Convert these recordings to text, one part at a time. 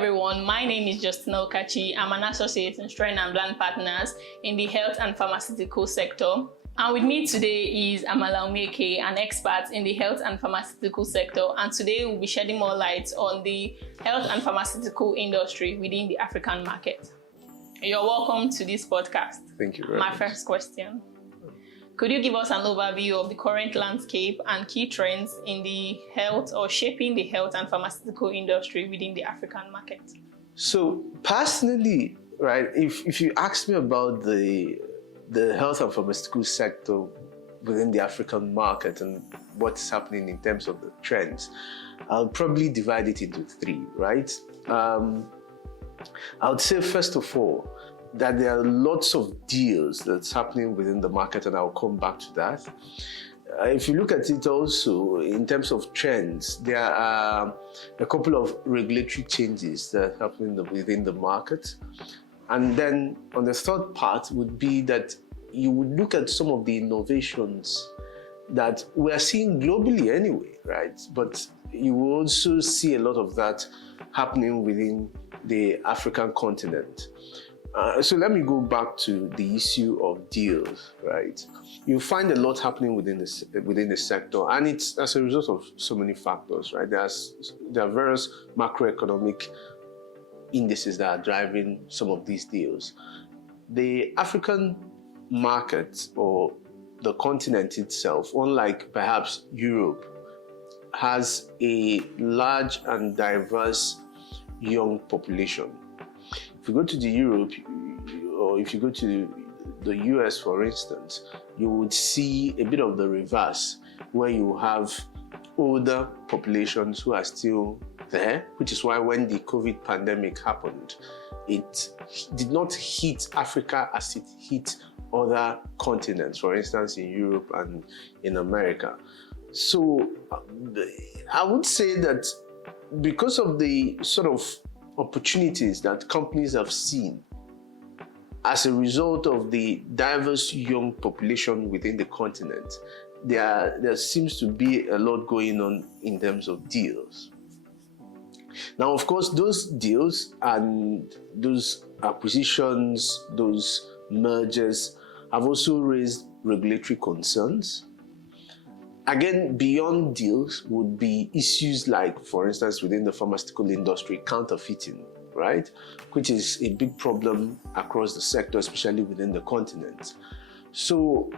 everyone, my name is Justina Okachi. I'm an associate in Stren Blan partners in the health and pharmaceutical sector. And with me today is Amala Umeke, an expert in the health and pharmaceutical sector. And today we'll be shedding more light on the health and pharmaceutical industry within the African market. You're welcome to this podcast. Thank you very much. My first question. Could you give us an overview of the current landscape and key trends in the health or shaping the health and pharmaceutical industry within the African market? So personally, right, if you ask me about the health and pharmaceutical sector within the African market and what's happening in terms of the trends, I'll probably divide it into three, right? I would say, first of all, that there are lots of deals that's happening within the market, and I'll come back to that. If you look at it also in terms of trends, there are a couple of regulatory changes that are happening within the market. And then on the third part would be that you would look at some of the innovations that we are seeing globally anyway, right? But you will also see a lot of that happening within the African continent. So let me go back to the issue of deals, right? You find a lot happening within the sector, and it's as a result of so many factors, right? There are various macroeconomic indices that are driving some of these deals. The African market, or the continent itself, unlike perhaps Europe, has a large and diverse young population. If you go to Europe, or if you go to the US, for instance, you would see a bit of the reverse, where you have older populations who are still there, which is why when the COVID pandemic happened, it did not hit Africa as it hit other continents, for instance, in Europe and in America. So I would say that because of the sort of opportunities that companies have seen as a result of the diverse young population within the continent, there seems to be a lot going on in terms of deals. Now, of course, those deals and those acquisitions, those mergers have also raised regulatory concerns. Again, beyond deals would be issues like, for instance, within the pharmaceutical industry, counterfeiting, right? Which is a big problem across the sector, especially within the continent. So,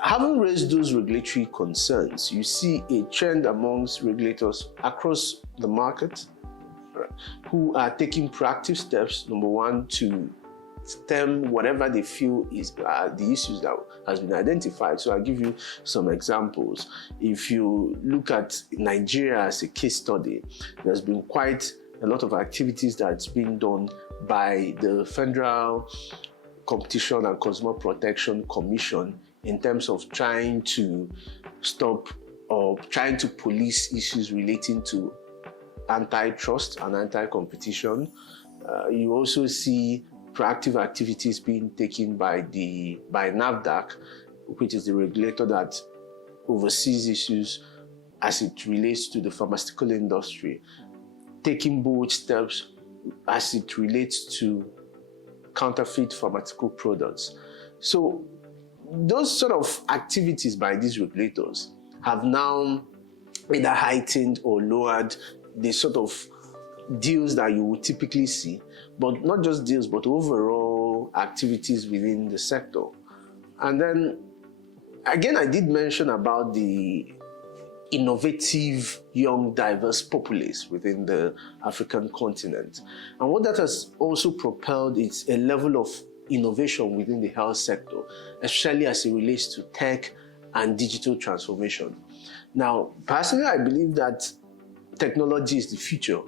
having raised those regulatory concerns, you see a trend amongst regulators across the market, right, who are taking proactive steps, number one, to stem whatever they feel is the issues that has been identified. So I'll give you some examples. If you look at Nigeria as a case study, there's been quite a lot of activities that's been done by the Federal Competition and Consumer Protection Commission in terms of trying to stop or trying to police issues relating to antitrust and anti-competition. You also see proactive activities being taken by NAFDAC, which is the regulator that oversees issues as it relates to the pharmaceutical industry, taking bold steps as it relates to counterfeit pharmaceutical products. So those sort of activities by these regulators have now either heightened or lowered the sort of deals that you would typically see, but not just deals, but overall activities within the sector. And then, again, I did mention about the innovative, young, diverse populace within the African continent. And what that has also propelled is a level of innovation within the health sector, especially as it relates to tech and digital transformation. Now, personally, I believe that technology is the future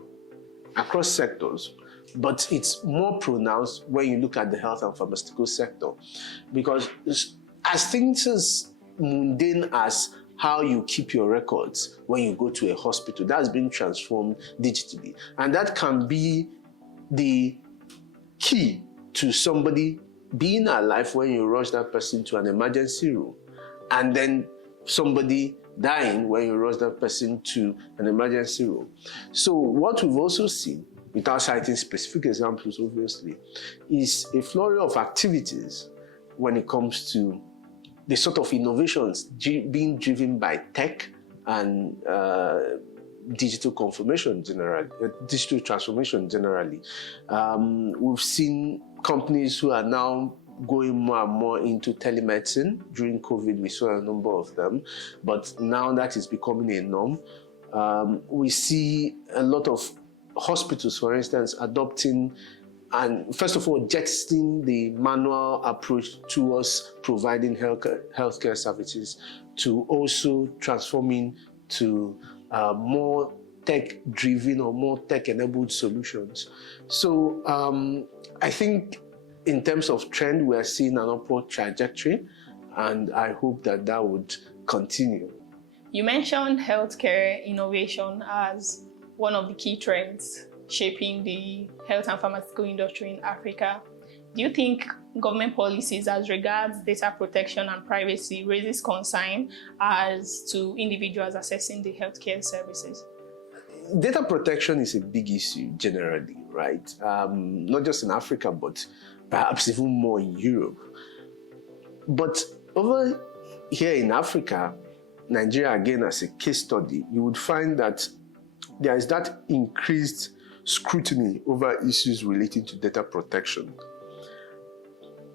across sectors, but it's more pronounced when you look at the health and pharmaceutical sector, because as things as mundane as how you keep your records when you go to a hospital, that's been transformed digitally, and that can be the key to somebody being alive when you rush that person to an emergency room, and then somebody dying when you rush that person to an emergency room. So what we've also seen without citing specific examples, obviously, is a flurry of activities when it comes to the sort of innovations being driven by tech and digital digital transformation generally. We've seen companies who are now going more and more into telemedicine. During COVID, we saw a number of them, but now that is becoming a norm. We see a lot of hospitals, for instance, adopting and first of all, jettisoning the manual approach towards providing healthcare services to also transforming to more tech-driven or more tech-enabled solutions. So I think in terms of trend, we are seeing an upward trajectory, and I hope that that would continue. You mentioned healthcare innovation as one of the key trends shaping the health and pharmaceutical industry in Africa. Do you think government policies as regards data protection and privacy raises concern as to individuals accessing the healthcare services? Data protection is a big issue generally, right? Not just in Africa, but perhaps even more in Europe. But over here in Africa, Nigeria, again, as a case study, you would find that there is that increased scrutiny over issues relating to data protection.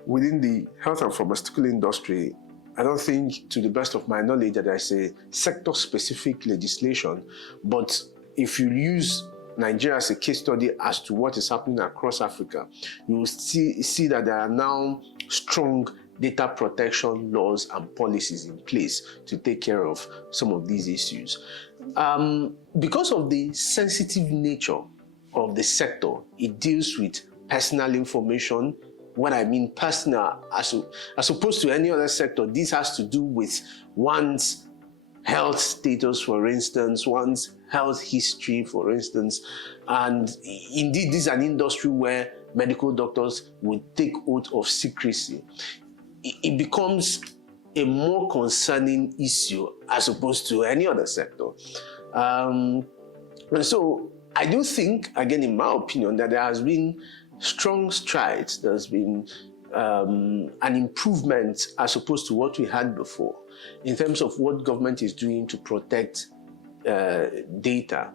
Within the health and pharmaceutical industry, I don't think, to the best of my knowledge, that there's a sector-specific legislation, but if you use Nigeria as a case study as to what is happening across Africa, you will see that there are now strong data protection laws and policies in place to take care of some of these issues. Because of the sensitive nature of the sector, it deals with personal information. What I mean personal, as opposed to any other sector, this has to do with one's health status, for instance, one's health history, for instance. And indeed, this is an industry where medical doctors would take oath of secrecy. It becomes a more concerning issue as opposed to any other sector. And so I do think, again, in my opinion, that there has been strong strides. There's been an improvement as opposed to what we had before in terms of what government is doing to protect data,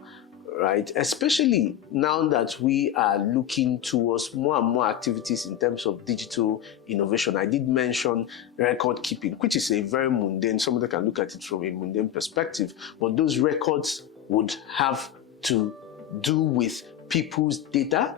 right? Especially now that we are looking towards more and more activities in terms of digital innovation. I did mention record keeping, which is a very mundane, somebody can look at it from a mundane perspective, but those records would have to do with people's data.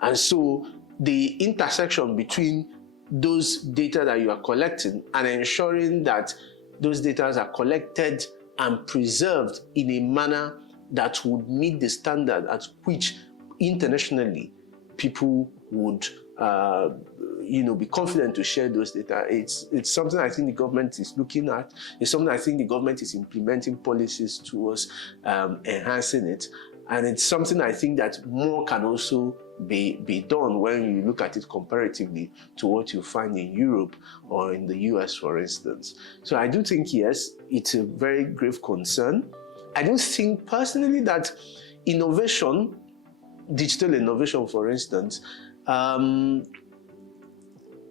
And so the intersection between those data that you are collecting and ensuring that those data are collected and preserved in a manner that would meet the standard at which internationally people would be confident to share those data. It's something I think the government is looking at. It's something I think the government is implementing policies towards enhancing it. And it's something I think that more can also be done when you look at it comparatively to what you find in Europe or in the US, for instance. So I do think, yes, it's a very grave concern. I do think personally that innovation, digital innovation, for instance,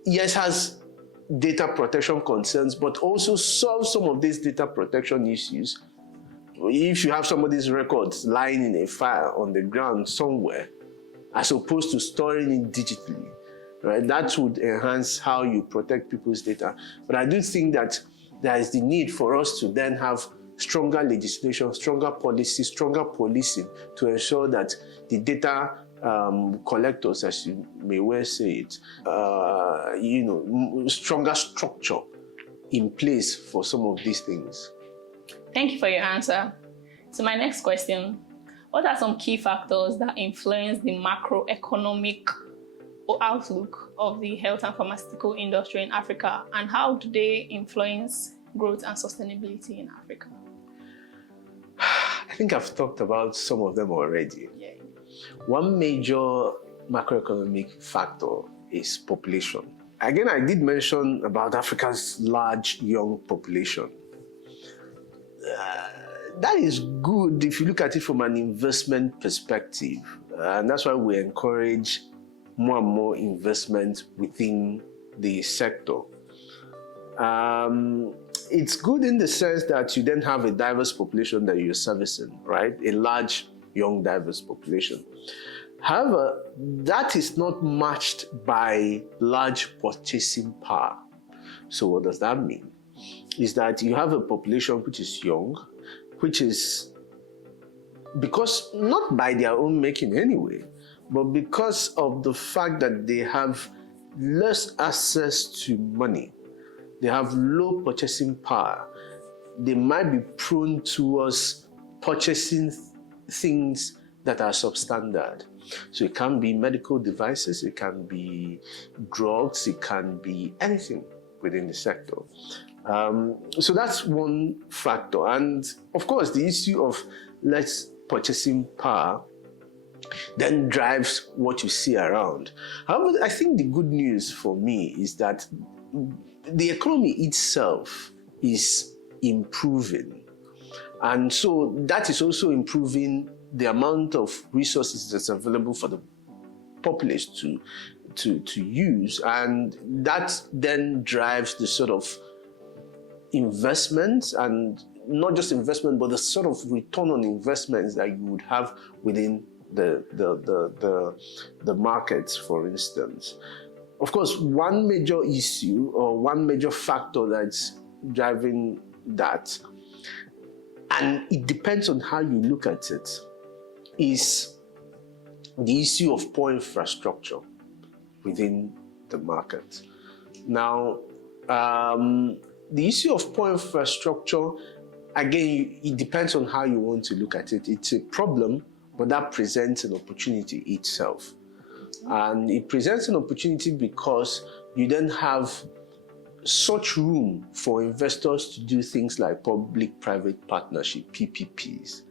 yes, has data protection concerns, but also solves some of these data protection issues. If you have somebody's records lying in a file on the ground somewhere, as opposed to storing it digitally, right? That would enhance how you protect people's data. But I do think that there is the need for us to then have stronger legislation, stronger policy, stronger policing to ensure that the data collectors, as you may well say it, stronger structure in place for some of these things. Thank you for your answer. So my next question, what are some key factors that influence the macroeconomic outlook of the health and pharmaceutical industry in Africa, and how do they influence growth and sustainability in Africa? I think I've talked about some of them already. Yeah. One major macroeconomic factor is population. Again, I did mention about Africa's large young population. That is good if you look at it from an investment perspective, And that's why we encourage more and more investment within the sector. It's good in the sense that you then have a diverse population that you're servicing, right? A large, young, diverse population. However, that is not matched by large purchasing power. So what does that mean? Is that you have a population which is young, which is, because not by their own making anyway, but because of the fact that they have less access to money, they have low purchasing power, they might be prone towards purchasing things that are substandard. So it can be medical devices, it can be drugs, it can be anything within the sector. So that's one factor. And of course, the issue of less purchasing power then drives what you see around. However, I think the good news for me is that the economy itself is improving. And so that is also improving the amount of resources that's available for the populace to use. And that then drives the sort of investments, and not just investment, but the sort of return on investments that you would have within the markets, for instance. Of course, one major issue or one major factor that's driving that, and it depends on how you look at it, is the issue of poor infrastructure within the market. Now, the issue of poor infrastructure, again, it depends on how you want to look at it. It's a problem, but that presents an opportunity itself. And it presents an opportunity because you then have such room for investors to do things like public-private partnership, PPPs.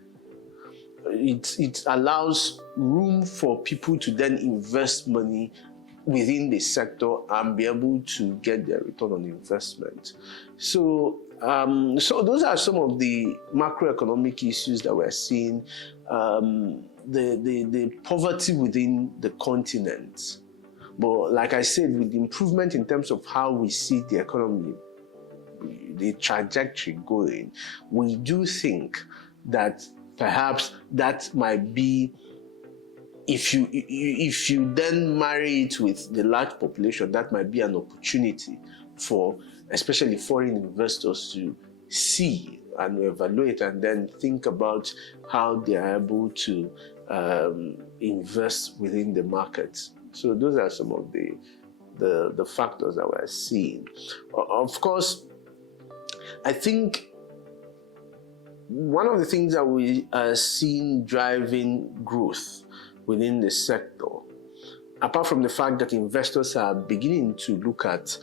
It allows room for people to then invest money within the sector and be able to get their return on investment. So those are some of the macroeconomic issues that we're seeing. The poverty within the continent. But like I said, with the improvement in terms of how we see the economy, the trajectory going, we do think that perhaps that might be, if you then marry it with the large population, that might be an opportunity for especially foreign investors to see and evaluate and then think about how they are able to invest within the market. So those are some of the factors that we're seeing. Of course, I think one of the things that we are seeing driving growth within the sector, apart from the fact that investors are beginning to look at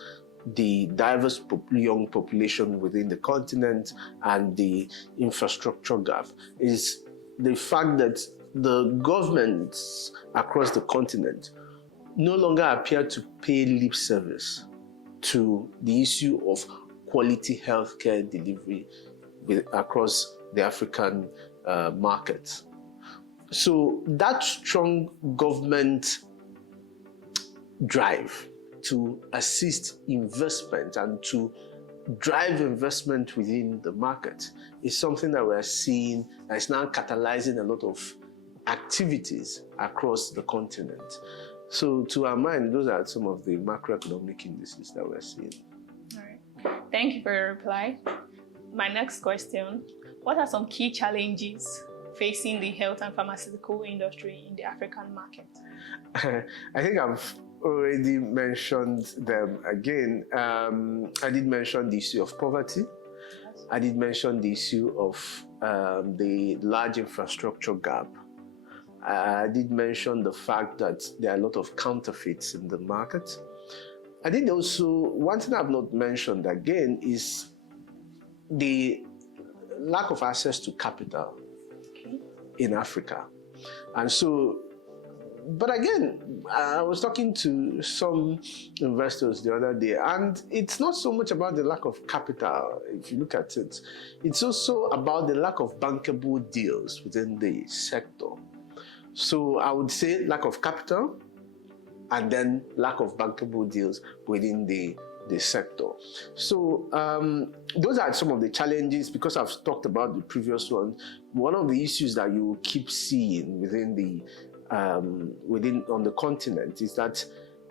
the diverse young population within the continent and the infrastructure gap, is the fact that the governments across the continent no longer appear to pay lip service to the issue of quality healthcare delivery across the African market. So that strong government drive to assist investment and to drive investment within the market is something that we're seeing that is now catalyzing a lot of activities across the continent. So to our mind, those are some of the macroeconomic indices that we're seeing. All right. Thank you for your reply. My next question, what are some key challenges facing the health and pharmaceutical industry in the African market? I think I've already mentioned them again. I did mention the issue of poverty. Yes. I did mention the issue of the large infrastructure gap. I did mention the fact that there are a lot of counterfeits in the market. I did also, one thing I've not mentioned again is the lack of access to capital in Africa. And so, but again, I was talking to some investors the other day, and it's not so much about the lack of capital, if you look at it. It's also about the lack of bankable deals within the sector. So I would say lack of capital and then lack of bankable deals within the sector. So those are some of the challenges. Because I've talked about the previous one, one of the issues that you will keep seeing within on the continent is that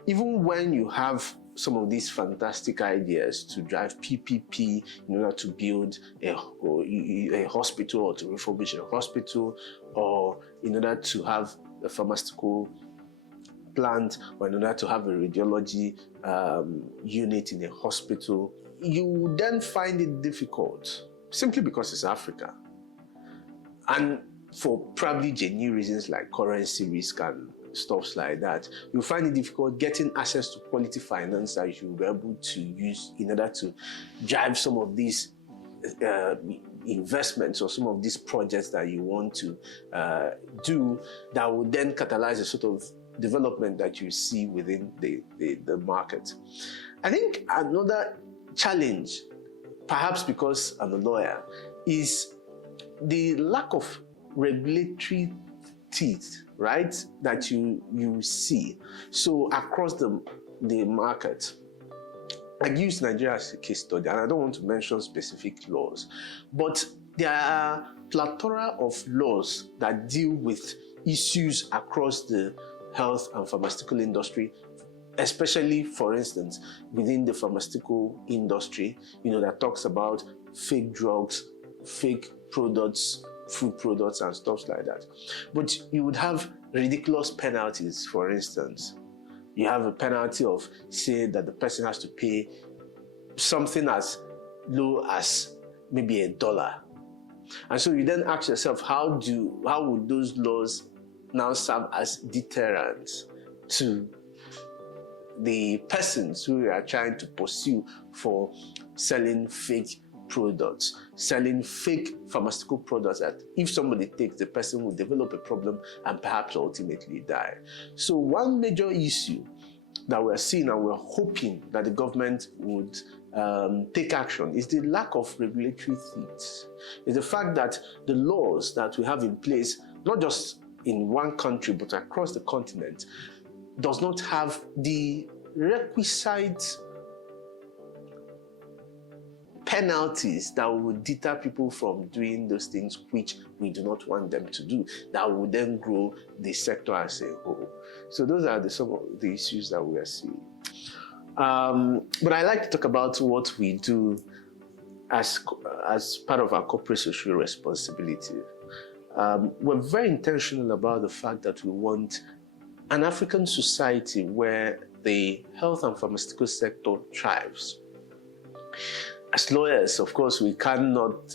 even when you have some of these fantastic ideas to drive PPP in order to build a hospital or to refurbish a hospital, or in order to have a pharmaceutical plant, or in order to have a radiology unit in a hospital, you then find it difficult simply because it's Africa. And for probably genuine reasons like currency risk and stuff like that, you find it difficult getting access to quality finance that you'll be able to use in order to drive some of these investments or some of these projects that you want to do, that will then catalyze a sort of development that you see within the market. I think another challenge, perhaps because I'm a lawyer, is the lack of regulatory teeth, right, that you see. So across the market, I use Nigeria as a case study, and I don't want to mention specific laws, but there are a plethora of laws that deal with issues across the health and pharmaceutical industry, especially, for instance, within the pharmaceutical industry, that talks about fake drugs, fake products, food products and stuff like that. But you would have ridiculous penalties. For instance, you have a penalty of, say, that the person has to pay something as low as maybe $1. And so you then ask yourself, how would those laws now serve as deterrents to the persons who are trying to pursue for selling fake products, selling fake pharmaceutical products that if somebody takes, the person will develop a problem and perhaps ultimately die. So one major issue that we're seeing, and we're hoping that the government would take action, is the lack of regulatory teeth. Is the fact that the laws that we have in place, not just in one country but across the continent, does not have the requisite penalties that would deter people from doing those things which we do not want them to do, that would then grow the sector as a whole. So those are some of the issues that we are seeing. But I like to talk about what we do as part of our corporate social responsibility. We're very intentional about the fact that we want an African society where the health and pharmaceutical sector thrives. As lawyers, of course, we cannot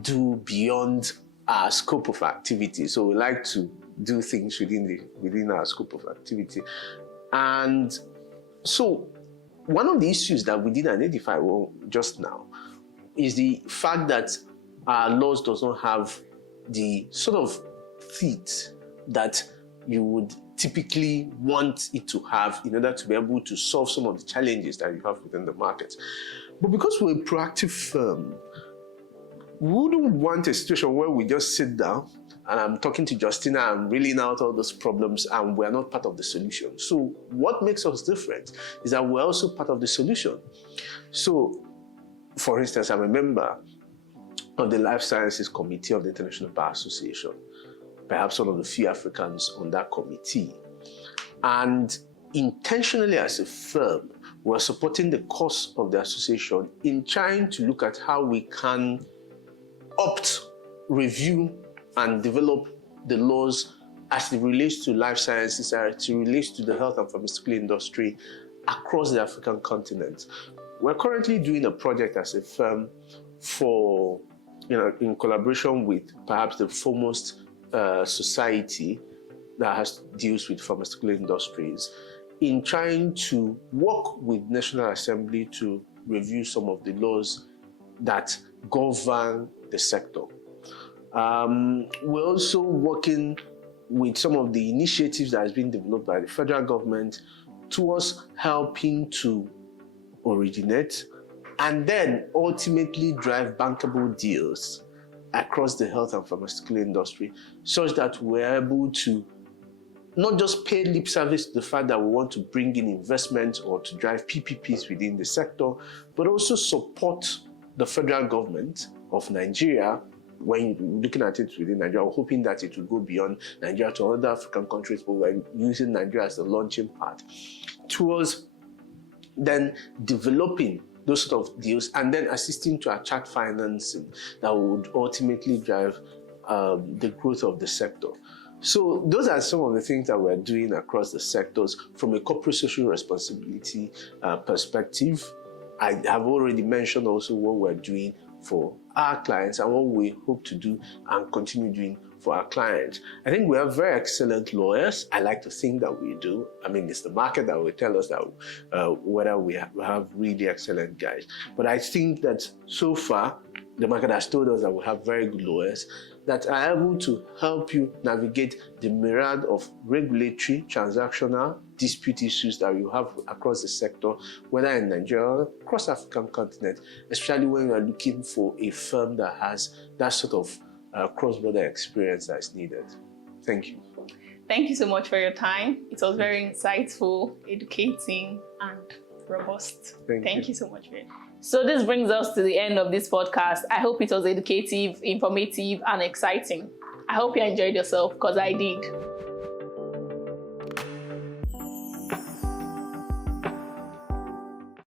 do beyond our scope of activity. So we like to do things within our scope of activity. And so one of the issues that we did identify just now is the fact that our laws does not have the sort of teeth that you would typically want it to have in order to be able to solve some of the challenges that you have within the market. But because we're a proactive firm, we wouldn't want a situation where we just sit down and I'm talking to Justina, I'm reeling out all those problems and we're not part of the solution. So what makes us different is that we're also part of the solution. So, for instance, I'm a member of the Life Sciences Committee of the International Bar Association, perhaps one of the few Africans on that committee. And intentionally as a firm, we're supporting the cause of the association in trying to look at how we can review and develop the laws as it relates to life sciences, as it relates to the health and pharmaceutical industry across the African continent. We're currently doing a project as a firm for, in collaboration with perhaps the foremost society that deals with pharmaceutical industries, in trying to work with National Assembly to review some of the laws that govern the sector. We're also working with some of the initiatives that has been developed by the federal government towards helping to originate and then ultimately drive bankable deals across the health and pharmaceutical industry, such that we're able to not just pay lip service to the fact that we want to bring in investment or to drive PPPs within the sector, but also support the federal government of Nigeria. When you're looking at it within Nigeria, we're hoping that it will go beyond Nigeria to other African countries, but we're using Nigeria as the launching pad towards then developing those sort of deals and then assisting to attract financing that would ultimately drive the growth of the sector. So those are some of the things that we're doing across the sectors from a corporate social responsibility perspective. I have already mentioned also what we're doing for our clients and what we hope to do and continue doing for our clients. I think we have very excellent lawyers. I like to think that we do. I mean, it's the market that will tell us that whether we have really excellent guys. But I think that so far, the market has told us that we have very good lawyers that are able to help you navigate the myriad of regulatory, transactional, dispute issues that you have across the sector, whether in Nigeria or across the African continent, especially when you are looking for a firm that has that sort of cross-border experience that is needed. Thank you. Thank you so much for your time. It was very insightful, educating, and robust. Thank you so much for it. So this brings us to the end of this podcast. I hope it was educative, informative, and exciting. I hope you enjoyed yourself, because I did.